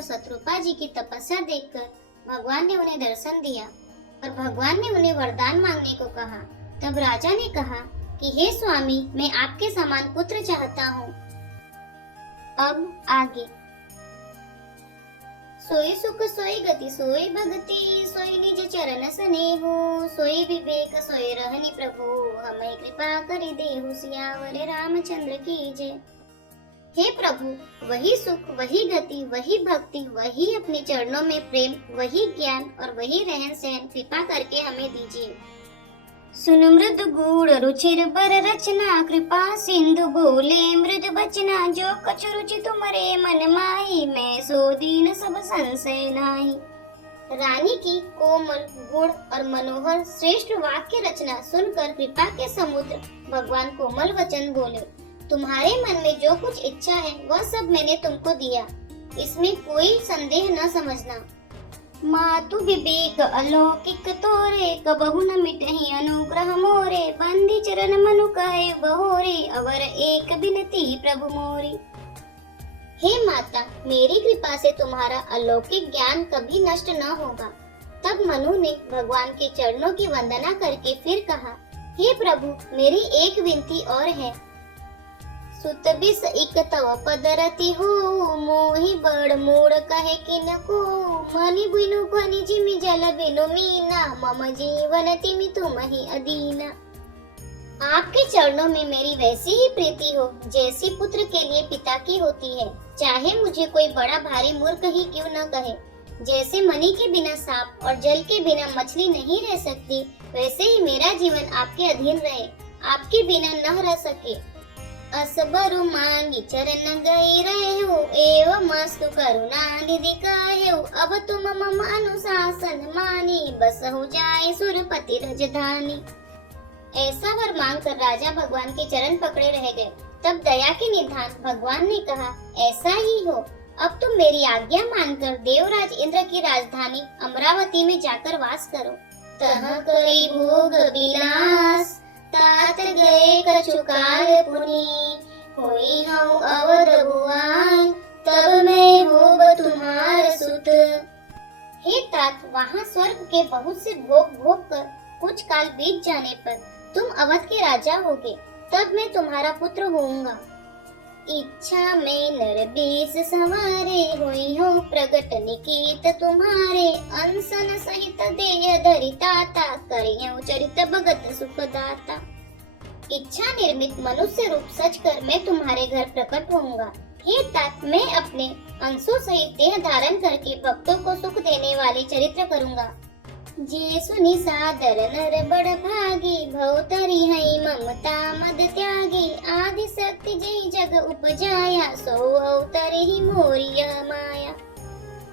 और शत्रुपा जी की तपस्या देखकर भगवान ने उन्हें दर्शन दिया और भगवान ने उन्हें वरदान मांगने को कहा। तब राजा ने कहा कि हे स्वामी, मैं आपके समान पुत्र चाहता हूँ। अब आगे। सोई सुख सोई गति सोई भक्ति, सोई निज चरण स्नेहु, सोई विवेक सोई रहनी प्रभु, हमें कृपा करि देहु, सियावर रामचंद्र की जय। हे प्रभु, वही सुख, वही गति, वही भक्ति, वही अपने चरणों में प्रेम, वही ज्ञान और वही रहन सहन कृपा करके हमें दीजिए। सुन मृदु गूढ़ रुचिर बर रचना, कृपा सिंधु बोले मृद बचना, जो कछु रुचि तुम्हारे मन माही, मैं सो दीन सब संशय नाही। रानी की कोमल, गुण और मनोहर श्रेष्ठ वाक्य रचना सुनकर कृपा के समुद्र भगवान कोमल वचन बोले, तुम्हारे मन में जो कुछ इच्छा है वह सब मैंने तुमको दिया, इसमें कोई संदेह न समझना। मातु विवेक अलौकिक तोरे, कबहु न मिटहि अनुग्रह मोरे, बंदी चरण मनु कहे बहोरे, अवर एक बिनती प्रभु मोरी। हे माता, मेरी कृपा से तुम्हारा अलौकिक ज्ञान कभी नष्ट न होगा। तब मनु ने भगवान के चरणों की वंदना करके फिर कहा, हे प्रभु, मेरी एक विनती और है। सुत बिस इक तव पद रति हो, मोहि बड़ मोड़ कहे किनको, मनि बिनु खनि जिमि जल बिनु मीना, मम जीवन तिमि तुम ही अदीना। आपके चरणों में मेरी वैसी ही प्रीति हो जैसी पुत्र के लिए पिता की होती है, चाहे मुझे कोई बड़ा भारी मूर्ख ही क्यों न कहे। जैसे मणि के बिना सांप और जल के बिना मछली नहीं रह सकती, वैसे ही मेरा जीवन आपके अधीन रहे, आपके बिना न रह सके। असबरु मांगी चरण गई रहे हो, एवं मस्तु करुणा निधि कहे हो, अब तुम मम अनुशासन मानी, बस हो जाए सुरपति राजधानी। ऐसा वर मांग कर राजा भगवान के चरण पकड़े रह गए। तब दया के निधान भगवान ने कहा, ऐसा ही हो, अब तुम मेरी आज्ञा मानकर देवराज इंद्र की राजधानी अमरावती में जाकर वास करो। तह करी भोग विलास, तात गए कछु काल पुनि, होई हूँ अवध भुवन, तब मैं होब तुम्हार सुत। हे तात, वहाँ स्वर्ग के बहुत से भोग भोग कर कुछ काल बीत जाने पर तुम अवध के राजा होगे, तब मैं तुम्हारा पुत्र होऊंगा। इच्छा में नर बीस सवारे, होई हो प्रगट निकीत तुम्हारे, अनसन सहित देय धरि ताता, करियो चरित भगत सुखदाता। इच्छा निर्मित मनुष्य रूप सच कर मैं तुम्हारे घर प्रकट होऊंगा। हे तात, मैं अपने अंशों सहित देह धारण करके भक्तों को सुख देने वाले चरित्र करूंगा। जे सुनि सादर नर बड़ भागी, भवतरि हई ममता मद त्यागी, आदि शक्ति जय जग उपजाया, सो अवतरि ही मोरिया माया।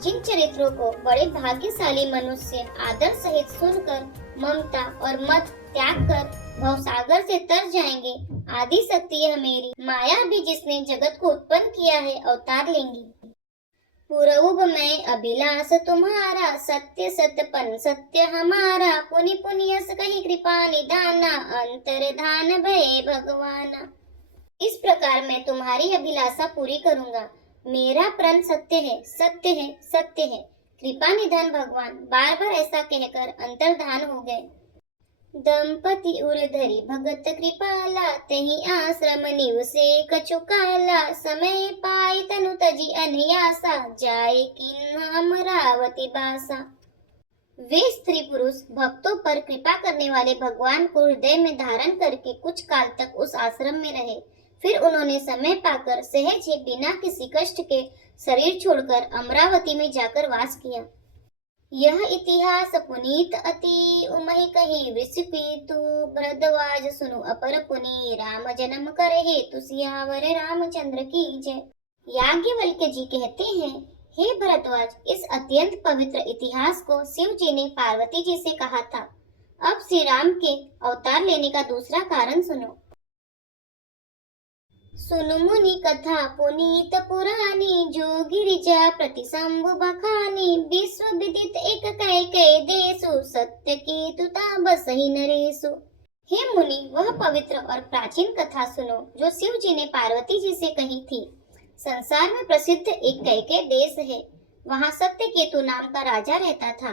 जिन चरित्रों को बड़े भाग्यशाली मनुष्य आदर सहित सुनकर ममता और मद त्याग कर भवसागर से तर जाएंगे, आदि शक्ति यह मेरी माया भी जिसने जगत को उत्पन्न किया है अवतार लेंगी। पूर्व में अभिलाष तुम्हारा, सत्य सतपन सत्य हमारा, पुनि पुनि यस कही कृपा निदाना, अंतर्धान भय भगवाना। इस प्रकार मैं तुम्हारी अभिलाषा पूरी करूंगा। मेरा प्रण सत्य है, सत्य है, सत्य है। कृपा निधान भगवान बार बार ऐसा कहकर अंतर्धान हो गए। दंपति उर्धरि भगत कृपाला, तहि आश्रम निवसे कछु काला, समय पाई तनु तजी अनयासा, जाए किन्ह अमरावती बासा। वे स्त्री पुरुष भक्तों पर कृपा करने वाले भगवान को हृदय में धारण करके कुछ काल तक उस आश्रम में रहे। फिर उन्होंने समय पाकर सहज ही बिना किसी कष्ट के शरीर छोड़कर अमरावती में जाकर वास किया। यह इतिहास पुनीत अति, उमहि कही विस्पीतु, भरद्वाज सुनु अपर पुनि, राम जन्म कर हेतु, सियावर रामचंद्र की जय। याज्ञवल्क्य जी कहते हैं, हे भरद्वाज, इस अत्यंत पवित्र इतिहास को शिव जी ने पार्वती जी से कहा था। अब श्री राम के अवतार लेने का दूसरा कारण सुनो। सुनु मुनि कथा पुनीत पुरानी, जो गिरिजा प्रति शंभु बखानी, विश्व विदित एक कह कह देसु, सत्य की तुता बसहि नरेसु। हे मुनि, वह पवित्र और प्राचीन कथा सुनो जो शिव जी ने पार्वती जी से कही थी। संसार में प्रसिद्ध एक कैके देश है। वहाँ सत्यकेतु नाम का राजा रहता था।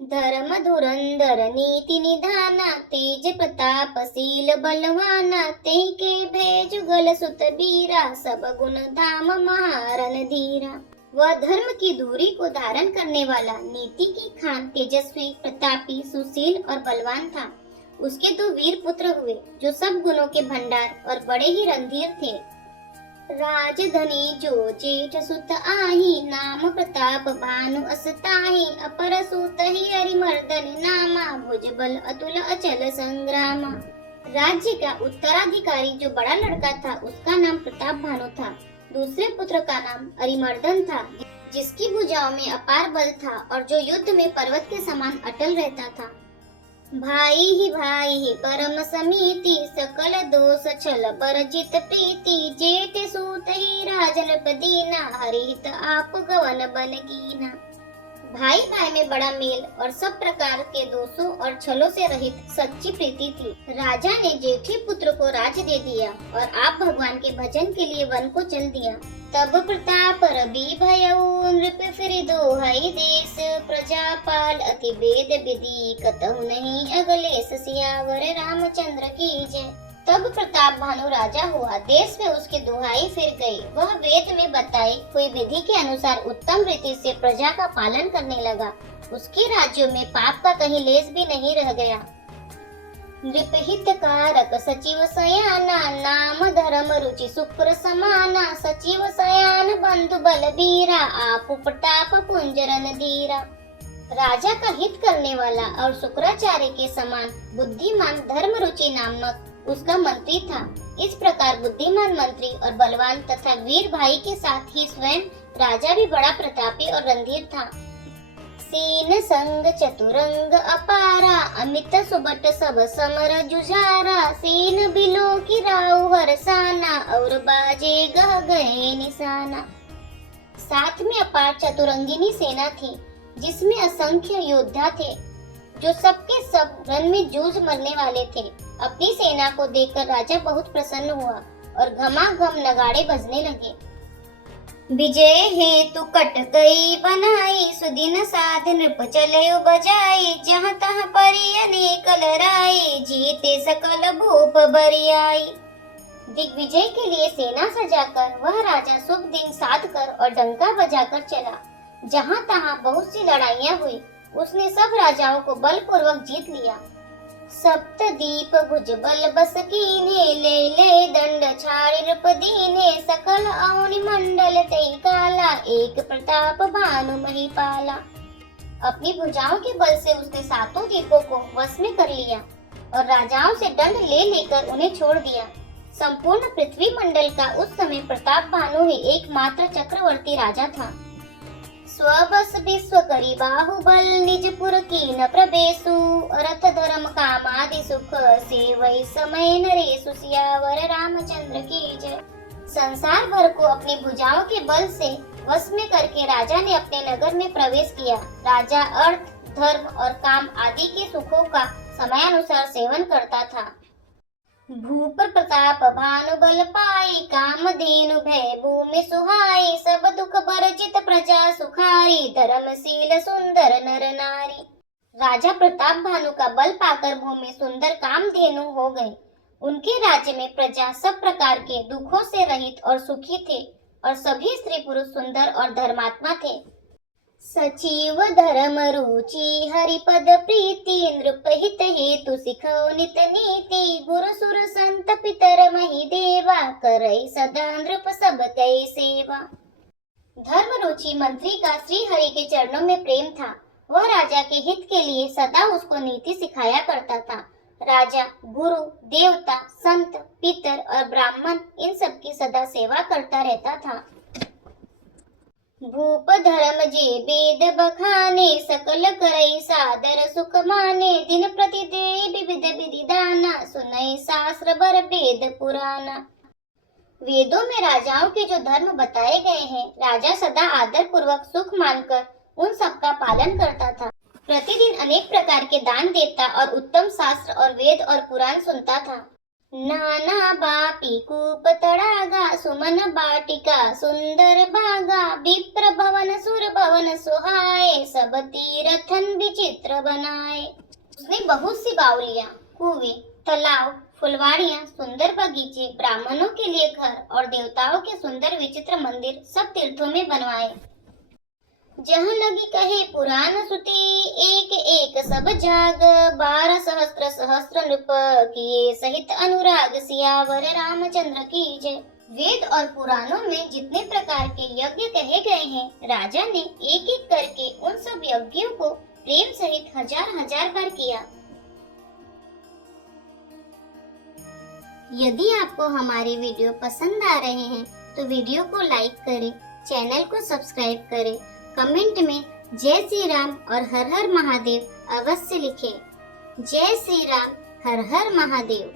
धर्म धुरंधर नीति निधाना, तेज प्रताप शील बलवाना, तेहि के भय जुगल सुत बीरा, सब गुण धाम महारन धीरा। वह धर्म की दूरी को धारण करने वाला, नीति की खान, तेजस्वी, प्रतापी, सुशील और बलवान था। उसके दो वीर पुत्र हुए जो सब गुणों के भंडार और बड़े ही रणधीर थे। राजधनी जो जेठ सुत आही, नाम प्रताप भानु असताही, अपर सुत ही हरिमर्दन नामा, भुजबल अतुल अचल संग्रामा। राज्य का उत्तराधिकारी जो बड़ा लड़का था उसका नाम प्रताप भानु था। दूसरे पुत्र का नाम अरिमर्दन था, जिसकी भुजाओं में अपार बल था और जो युद्ध में पर्वत के समान अटल रहता था। भाई ही परम समीति, सकल दोष छल बरजित प्रीति, जेठ सूत ही राजन पदीना, हरिहित आप गवन बन कीना। भाई भाई में बड़ा मेल और सब प्रकार के दोषों और छलों से रहित सच्ची प्रीति थी। राजा ने जेठी पुत्र को राज दे दिया और आप भगवान के भजन के लिए वन को चल दिया। तब प्रताप रवि भयउ, नृप फिर दोहई देश, प्रजापाल अति वेद विधि, कतहु नहीं अगलेश, सियावर रामचंद्र की जय। तब प्रताप भानु राजा हुआ, देश में उसकी दुहाई फिर गई। वह वेद में बताई हुई विधि के अनुसार उत्तम रीति से प्रजा का पालन करने लगा। उसके राज्यों में पाप का कहीं लेस भी नहीं रह गया। नृपहित कारक सचिव सयाना, नाम धर्म रुचि शुक्र समाना, सचिव सयान बंधु बलबीरा, आप प्रताप पुंजरन धीरा। राजा का हित करने वाला और शुक्राचार्य के समान बुद्धिमान धर्म रुचि नामक उसका मंत्री था। इस प्रकार बुद्धिमान मंत्री और बलवान तथा वीर भाई के साथ ही स्वयं राजा भी बड़ा प्रतापी और रणधीर था। सेन संग चतुरंग अपारा, अमित सुबट सब समर जुझारा, सेन बिलो की राव हरसाना, और बाजे गह गए निशाना। साथ में अपार चतुरंगिनी सेना थी, जिसमें असंख्य योद्धा थे जो सबके सब रण में जूझ मरने वाले थे। अपनी सेना को देखकर राजा बहुत प्रसन्न हुआ और घमाघम नगाड़े बजने लगे। विजय हेतु कट गई बनाई, सुदिन साध नृप चले बजाई, जहाँ तहाँ परी अनेक लड़ाई, जीते सकल भूप बरियाई। दिग्विजय के लिए सेना सजाकर वह राजा शुभ दिन साध कर और डंका बजाकर चला। जहाँ तहाँ बहुत सी लड़ाइयाँ हुई, उसने सब राजाओं को बलपूर्वक जीत लिया। सप्त दीप भुज बल बस कीन्हे, ले ले दंड छाड़ी नृप दीन्हे, सकल अवनि मंडल तई काला, एक प्रताप भानु महिपाला। अपनी भुजाओं के बल से उसने सातों दीपों को वश में कर लिया और राजाओं से दंड ले लेकर उन्हें छोड़ दिया। संपूर्ण पृथ्वी मंडल का उस समय प्रताप भानु ही एकमात्र चक्रवर्ती राजा था। स्वबस विश्व करी बाहुबल, निजपुर की न प्रवेशु, रथ धर्म काम आदि सुख, से वही समय नरेशु, सियावर रामचंद्र की जय। संसार भर को अपनी भुजाओं के बल से वश में करके राजा ने अपने नगर में प्रवेश किया। राजा अर्थ, धर्म और काम आदि के सुखों का समयानुसार सेवन करता था। भूप प्रताप भानु बल पाई, कामधेनु भय भूमि सुहाई, सब दुख बरजित प्रजा सुखारी, धर्मशील सुंदर नर नारी। राजा प्रताप भानु का बल पाकर भूमि सुंदर कामधेनु हो गई। उनके राज्य में प्रजा सब प्रकार के दुखों से रहित और सुखी थे और सभी स्त्री पुरुष सुंदर और धर्मात्मा थे। सचिव धर्म रुचि हरिपद प्रीति, नृपहित हेतु सिखौ नित नीति, गुरु सुर संत पितर मही देवा, करई सदा नृप सब कई सेवा। धर्म रुचि मंत्री का श्री हरि के चरणों में प्रेम था। वह राजा के हित के लिए सदा उसको नीति सिखाया करता था। राजा गुरु, देवता, संत, पितर और ब्राह्मण इन सब की सदा सेवा करता रहता था। भूप धर्म जे वेद बखाने, सकल करई सादर सुख माने, दिन प्रति देई विविध विधि दाना, सुनई शास्त्र बर वेद पुराना। वेदों में राजाओं के जो धर्म बताए गए हैं, राजा सदा आदर पूर्वक सुख मानकर उन सब का पालन करता था। प्रतिदिन अनेक प्रकार के दान देता और उत्तम शास्त्र और वेद और पुराण सुनता था। नाना बापी कूप तड़ागा, सुमन बाटिका सुंदर बागा, विप्र भवन सुर भवन सुहाए, सब तीरथन विचित्र बनाए। उसने बहुत सी बावलियां, कुएं, तालाब, फुलवाड़ियां, सुंदर बगीचे, ब्राह्मणों के लिए घर और देवताओं के सुंदर विचित्र मंदिर सब तीर्थों में बनवाए। जहाँ लगी कहे पुराण सुती, एक एक सब जाग, 12 सहस्त्र सहस्त्र नृप किए सहित अनुराग, सियावर रामचंद्र की जय। वेद और पुराणों में जितने प्रकार के यज्ञ कहे गए हैं, राजा ने एक एक करके उन सब यज्ञों को प्रेम सहित हजार हजार बार किया। यदि आपको हमारे वीडियो पसंद आ रहे हैं तो वीडियो को लाइक करें, चैनल को सब्सक्राइब करें, कमेंट में जय श्री राम और हर हर महादेव अवश्य लिखें। जय श्री राम, हर हर महादेव।